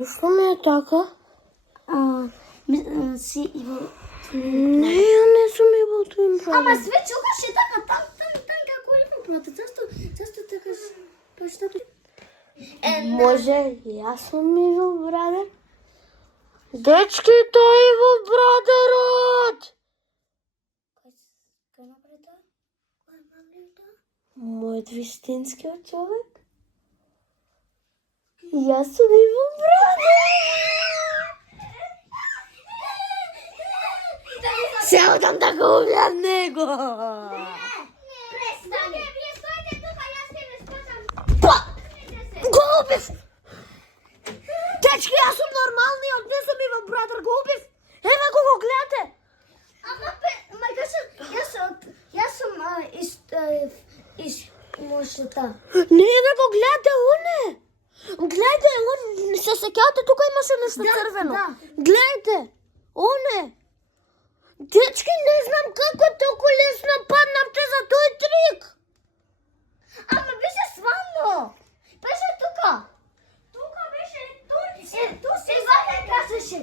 Што ми е така? Си Иво. Не, ја не сум Иво твоим брат. Ама све чукаше така там како Иво брат. Зашто така па што би? Може, јас сум Иво брадер? Дечки, тој Иво брадерот! Кај направи тоа? Мојот вистинскиот човек? Јас сум Иво брадер! Се одам да го убијам него! Престани! Вие стоите тука, јас ќе ве спасам. Го убив! Дечки, јас сум нормалниот, не сум Иво брадер, го убив! Еве го гледате! Ама јас сум мошата. Не го гледате, оне! Гледајте, он се сеќавате, тука имаше нешто црвено. да. Гледајте, оне! Дечки, не знам како толку лесно паднавте за тој трик. Ама беше свано. Беше тука. Тука беше ту се вака кажеше.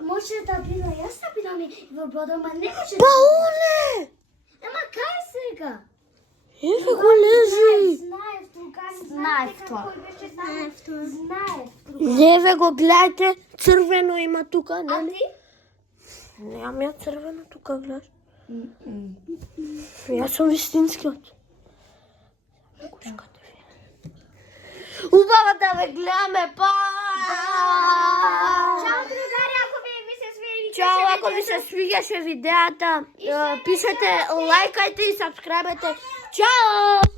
Може да била јас да била ми во брода, ама не може. Па оне! Ама кај сега? Еве го лежи. Знаев тоа. Еве го гледајте, црвено има тука, А нели? ти? Немам ја црвено тука, гледаш. Јас сум вистинскиот. Убаво да ве гледаме, па! Чао, другари, ако ви се свиѓа. Чао, ако ви се свиѓаше видеата, пишете, лајкајте и сабскрајбете. Чао!